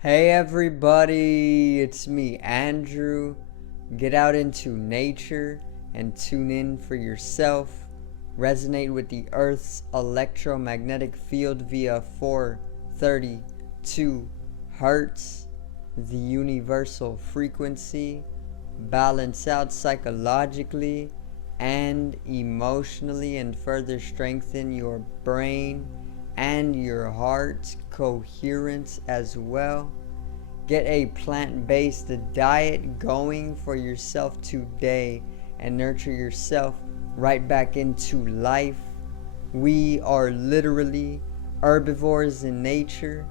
Hey everybody, it's me, Andrew. Get out into nature and tune in for yourself. Resonate with the Earth's electromagnetic field via 432 Hertz, the universal frequency. Balance out psychologically and emotionally, and further strengthen your brain and your heart's coherence as well. Get a plant-based diet going for yourself today and nurture yourself right back into life. We are literally herbivores in nature.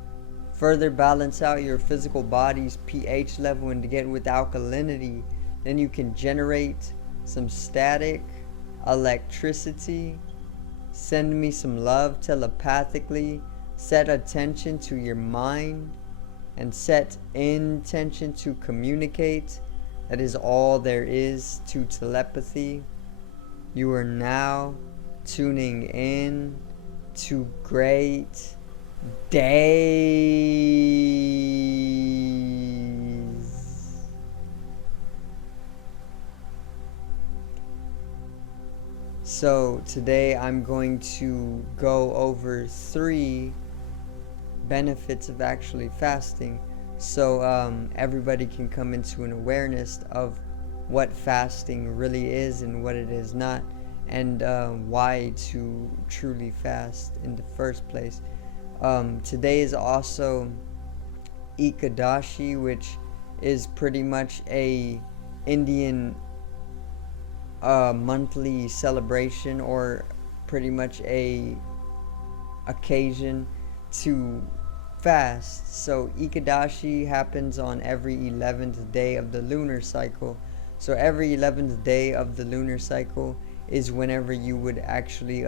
Further balance out your physical body's pH level and to get with alkalinity. Then you can generate some static electricity. Send me some love telepathically. Set attention to your mind and set intention to communicate. That is all there is to telepathy. You are now tuning in to great days. So today I'm going to go over 3 benefits of actually fasting, so everybody can come into an awareness of what fasting really is and what it is not, and why to truly fast in the first place. Today is also Ekadashi, which is pretty much a Indian monthly celebration, or pretty much a occasion to fast. So Ekadashi happens on every 11th day of the lunar cycle. So every 11th day of the lunar cycle is whenever you would actually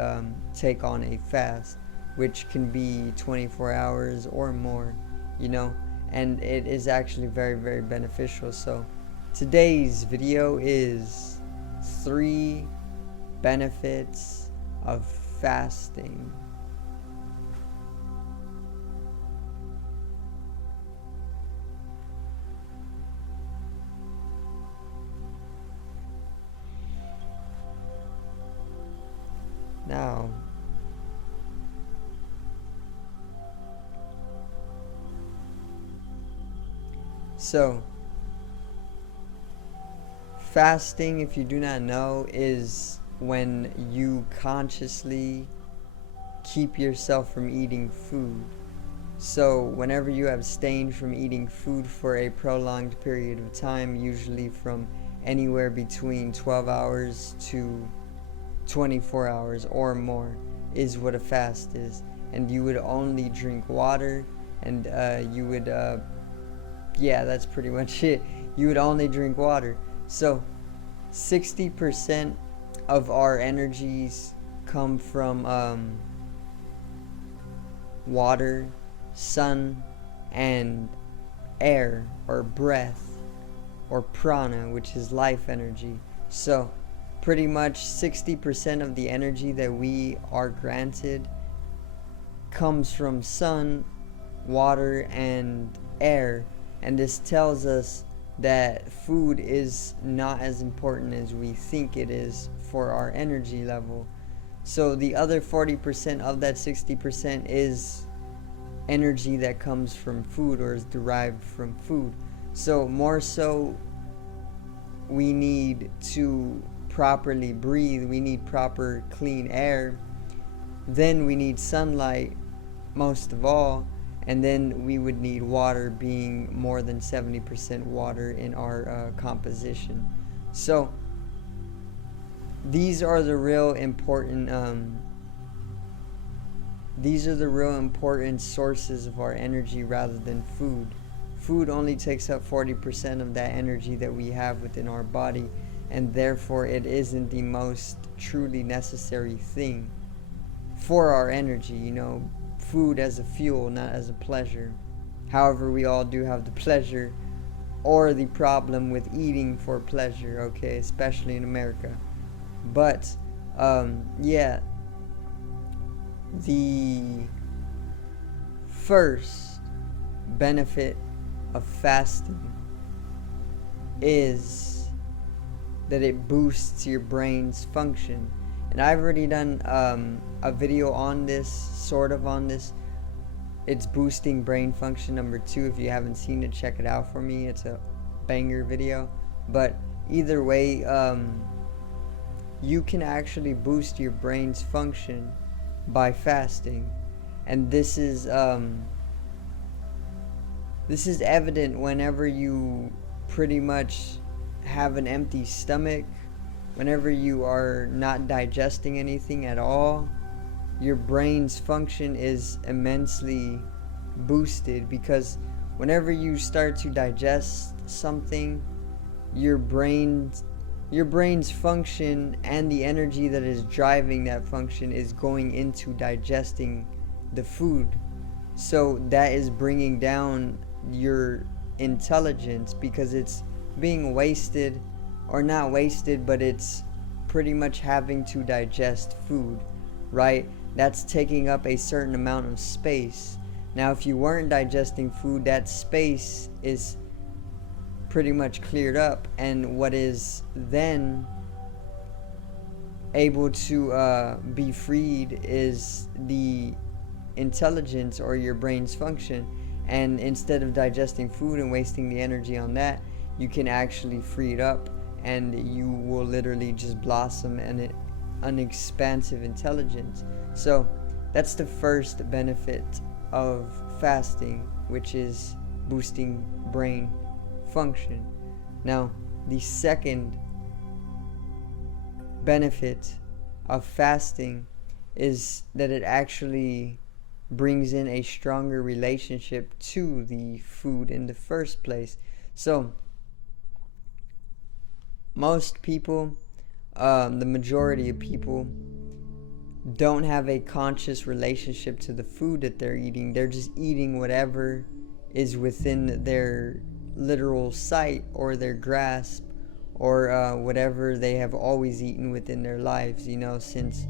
take on a fast, which can be 24 hours or more, and it is actually very, very beneficial. So today's video is 3 benefits of fasting. Now, so fasting, if you do not know, is when you consciously keep yourself from eating food. So whenever you abstain from eating food for a prolonged period of time, usually from anywhere between 12 hours to 24 hours or more, is what a fast is. And you would only drink water, and you would that's pretty much it. You would only drink water. So 60% of our energies come from water, sun, and air, or breath, or prana, which is life energy. So pretty much 60% of the energy that we are granted comes from sun, water, and air. And this tells us that food is not as important as we think it is for our energy level. So the other 40% of that 60% is energy that comes from food, or is derived from food. So more so, we need to properly breathe, we need proper clean air, then we need sunlight most of all, and then we would need water, being more than 70% water in our composition. So these are the real important sources of our energy rather than food. Food only takes up 40% of that energy that we have within our body, and therefore it isn't the most truly necessary thing for our energy. Food as a fuel, not as a pleasure. However, we all do have the pleasure or the problem with eating for pleasure, okay, especially in America. But the first benefit of fasting is that it boosts your brain's function. And I've already done a video on this, sort of on this. It's boosting brain function number 2. If you haven't seen it, check it out for me. It's a banger video. But either way, you can actually boost your brain's function by fasting. And this is evident whenever you pretty much have an empty stomach, whenever you are not digesting anything at all. Your brain's function is immensely boosted, because whenever you start to digest something, your brain's function and the energy that is driving that function is going into digesting the food. So that is bringing down your intelligence, because it's being wasted, or not wasted, but it's pretty much having to digest food, right? That's taking up a certain amount of space. Now, if you weren't digesting food, that space is pretty much cleared up, and what is then able to be freed is the intelligence, or your brain's function. And instead of digesting food and wasting the energy on that, you can actually free it up, and you will literally just blossom an expansive intelligence. So that's the first benefit of fasting, which is boosting brain function. Now, the second benefit of fasting is that it actually brings in a stronger relationship to the food in the first place. So most people, the majority of people, don't have a conscious relationship to the food that they're eating. They're just eating whatever is within their literal sight or their grasp, or whatever they have always eaten within their lives. Since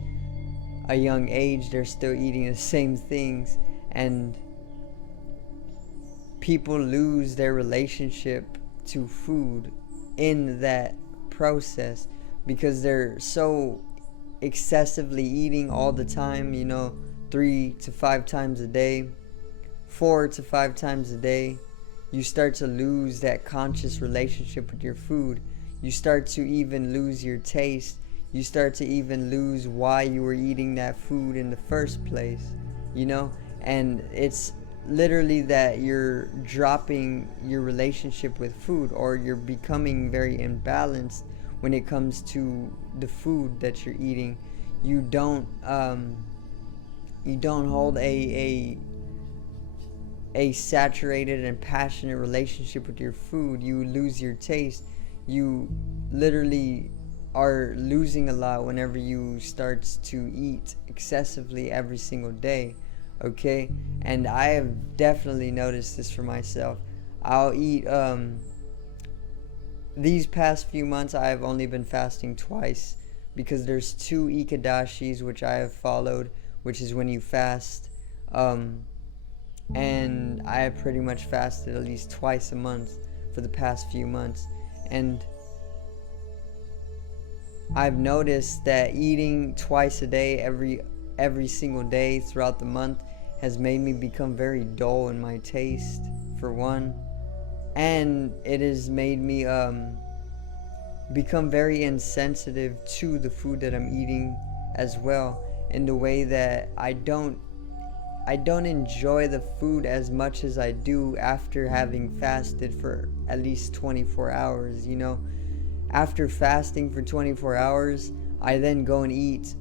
a young age, they're still eating the same things, and people lose their relationship to food in that process, because they're so excessively eating all the time, 3 to 5 times a day, 4 to 5 times a day. You start to lose that conscious relationship with your food. You start to even lose your taste. You start to even lose why you were eating that food in the first place, and it's literally that you're dropping your relationship with food, or you're becoming very imbalanced when it comes to the food that you're eating. You don't hold a saturated and passionate relationship with your food. You lose your taste. You literally are losing a lot whenever you start to eat excessively every single day, okay? And I have definitely noticed this for myself. I'll eat, these past few months I have only been fasting twice, because there's 2 ikadashis which I have followed, which is when you fast, and I have pretty much fasted at least twice a month for the past few months. And I've noticed that eating twice a day, every single day throughout the month, has made me become very dull in my taste, for one, and it has made me become very insensitive to the food that I'm eating as well, in the way that I don't enjoy the food as much as I do after having fasted for at least 24 hours. After fasting for 24 hours, I then go and eat,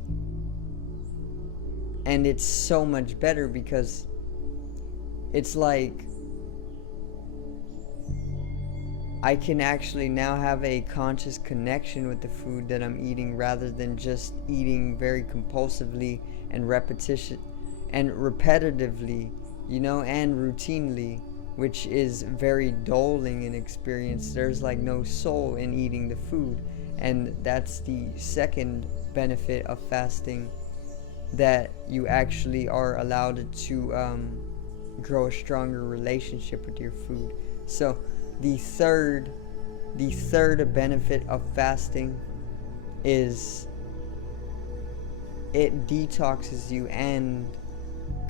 and it's so much better, because it's like I can actually now have a conscious connection with the food that I'm eating, rather than just eating very compulsively and repetitively, and routinely, which is very dulling in experience. There's like no soul in eating the food. And that's the second benefit of fasting, that you actually are allowed to grow a stronger relationship with your food. So the third benefit of fasting is it detoxes you and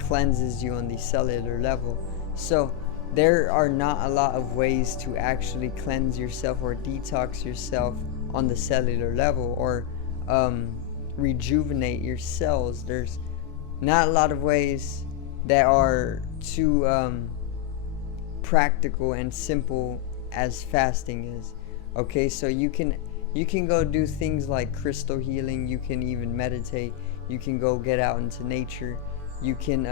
cleanses you on the cellular level. So there are not a lot of ways to actually cleanse yourself or detox yourself on the cellular level, or rejuvenate your cells. There's not a lot of ways that are too practical and simple as fasting is. Okay, so you can go do things like crystal healing, you can even meditate, you can go get out into nature, you can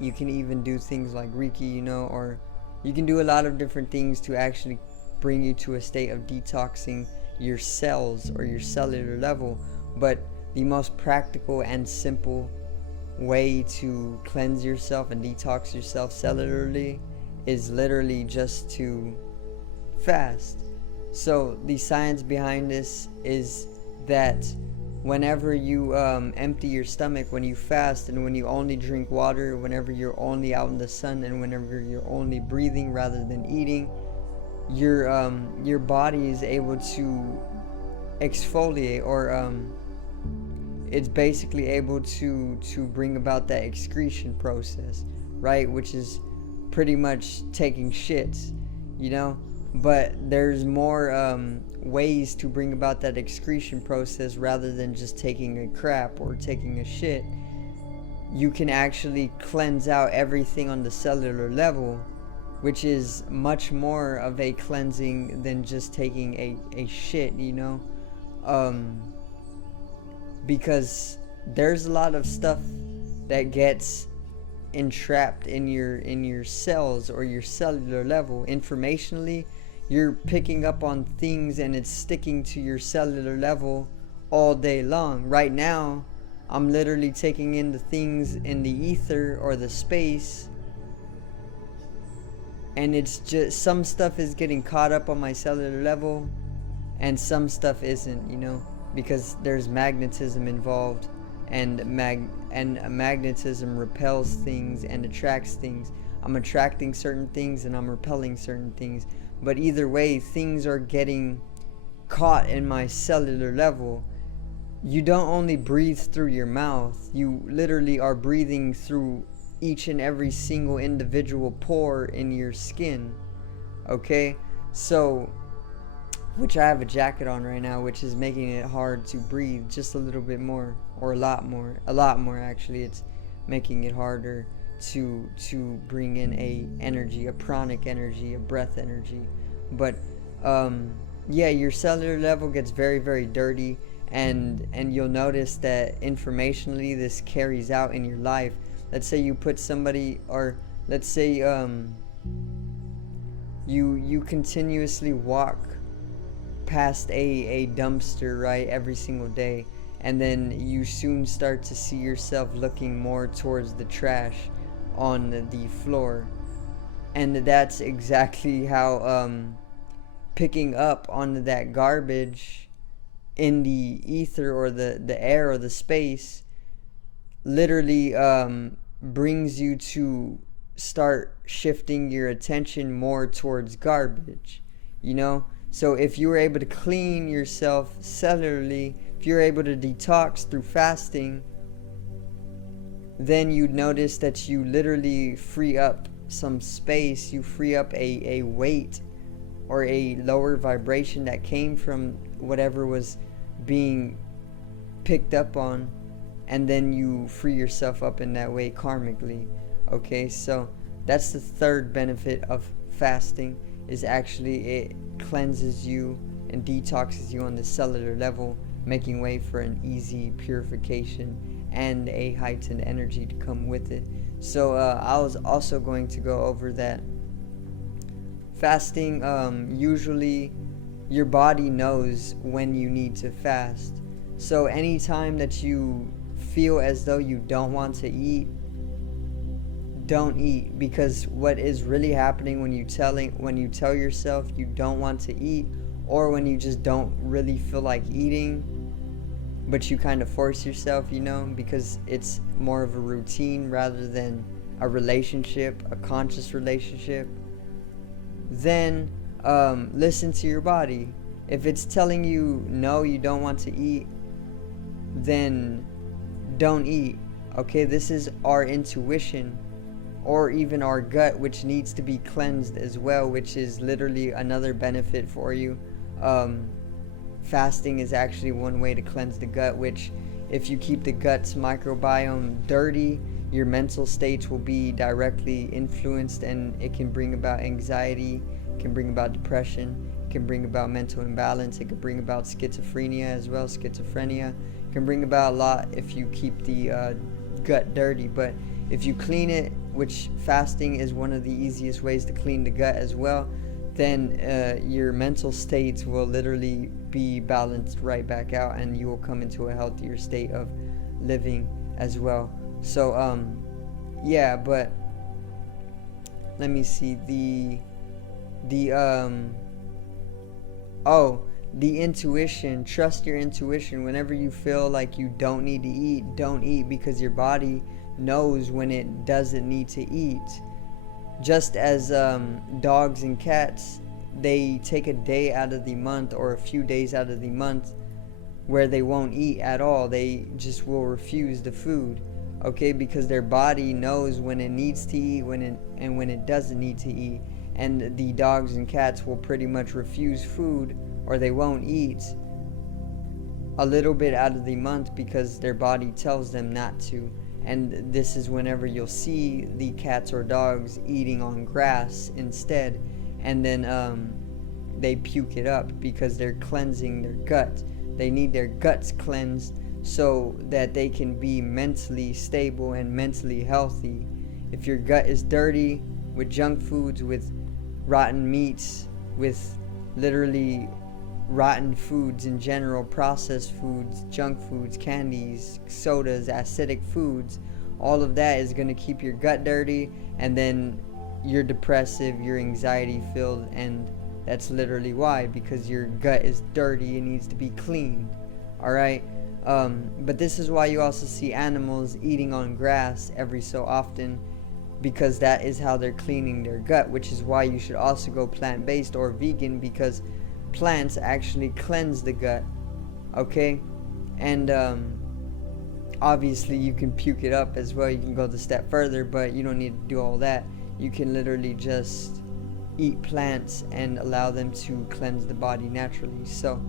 even do things like Reiki, or you can do a lot of different things to actually bring you to a state of detoxing your cells or your cellular level. But the most practical and simple way to cleanse yourself and detox yourself cellularly is literally just to fast. So the science behind this is that whenever you empty your stomach, when you fast, and when you only drink water, whenever you're only out in the sun, and whenever you're only breathing rather than eating, your body is able to exfoliate, or it's basically able to bring about that excretion process, right? Which is pretty much taking shits, but there's more ways to bring about that excretion process rather than just taking a crap or taking a shit. You can actually cleanse out everything on the cellular level, which is much more of a cleansing than just taking a shit, because there's a lot of stuff that gets entrapped in your cells or your cellular level. Informationally, you're picking up on things and it's sticking to your cellular level all day long. Right now, I'm literally taking in the things in the ether or the space, and it's just some stuff is getting caught up on my cellular level and some stuff isn't, because there's magnetism involved, and magnetism repels things and attracts things. I'm attracting certain things and I'm repelling certain things, but either way, things are getting caught in my cellular level. You don't only breathe through your mouth, you literally are breathing through each and every single individual pore in your skin. Okay, so, which I have a jacket on right now, which is making it hard to breathe just a little bit more, or a lot more actually. It's making it harder to bring in a pranic energy, a breath energy. But your cellular level gets very, very dirty, and you'll notice that informationally this carries out in your life. Let's say you put somebody, or let's say you continuously walk past a dumpster, right, every single day, and then you soon start to see yourself looking more towards the trash on the floor. And that's exactly how picking up on that garbage in the ether or the air or the space literally brings you to start shifting your attention more towards garbage, So if you were able to clean yourself cellularly, if you're able to detox through fasting, then you'd notice that you literally free up some space, you free up a weight or a lower vibration that came from whatever was being picked up on, and then you free yourself up in that way karmically. Okay, so that's the third benefit of fasting, is actually it cleanses you and detoxes you on the cellular level, making way for an easy purification and a heightened energy to come with it. So I was also going to go over that fasting, usually your body knows when you need to fast. So anytime that you feel as though you don't want to eat, don't eat, because what is really happening when you tell yourself you don't want to eat, or when you just don't really feel like eating, but you kind of force yourself, because it's more of a routine rather than a relationship, a conscious relationship, then listen to your body. If it's telling you no, you don't want to eat, then don't eat. Okay, this is our intuition, or even our gut, which needs to be cleansed as well, which is literally another benefit for you. Fasting is actually one way to cleanse the gut, which if you keep the gut's microbiome dirty, your mental states will be directly influenced, and it can bring about anxiety, it can bring about depression, it can bring about mental imbalance, it can bring about schizophrenia as well, schizophrenia. It can bring about a lot if you keep the gut dirty. But if you clean it, which fasting is one of the easiest ways to clean the gut as well, then your mental states will literally be balanced right back out, and you will come into a healthier state of living as well. So yeah, but let me see, the intuition. Trust your intuition. Whenever you feel like you don't need to eat, don't eat, because your body knows when it doesn't need to eat. Just as dogs and cats, they take a day out of the month or a few days out of the month where they won't eat at all. They just will refuse the food, okay, because their body knows when it needs to eat, when it doesn't need to eat. And the dogs and cats will pretty much refuse food, or they won't eat a little bit out of the month because their body tells them not to. And this is whenever you'll see the cats or dogs eating on grass instead, and then they puke it up because they're cleansing their gut. They need their guts cleansed so that they can be mentally stable and mentally healthy. If your gut is dirty with junk foods, with rotten meats, with literally rotten foods in general, processed foods, junk foods, candies, sodas, acidic foods, all of that is going to keep your gut dirty, and then you're depressive, you're anxiety filled, and that's literally why, because your gut is dirty and needs to be cleaned. Alright, but this is why you also see animals eating on grass every so often, because that is how they're cleaning their gut, which is why you should also go plant-based or vegan, because plants actually cleanse the gut, okay? And obviously you can puke it up as well. You can go the step further, but you don't need to do all that. You can literally just eat plants and allow them to cleanse the body naturally. So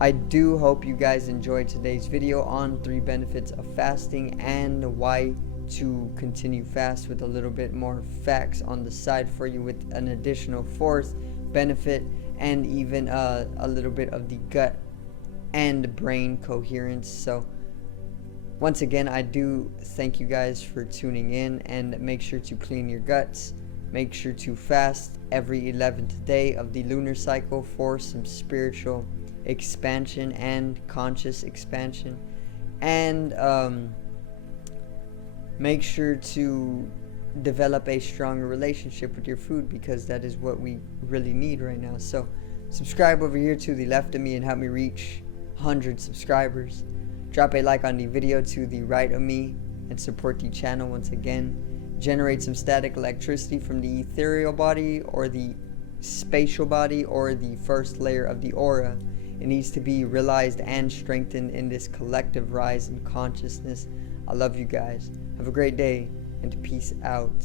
I do hope you guys enjoyed today's video on 3 benefits of fasting and why to continue fast, with a little bit more facts on the side for you, with an additional 4th benefit, and even a little bit of the gut and brain coherence. So once again, I do thank you guys for tuning in, and make sure to clean your guts. Make sure to fast every 11th day of the lunar cycle for some spiritual expansion and conscious expansion. And make sure to develop a stronger relationship with your food, because that is what we really need right now. So subscribe over here to the left of me and help me reach 100 subscribers. Drop a like on the video to the right of me and support the channel once again. Generate some static electricity from the ethereal body, or the spatial body, or the first layer of the aura. It needs to be realized and strengthened in this collective rise in consciousness. I love you guys. Have a great day, and peace out.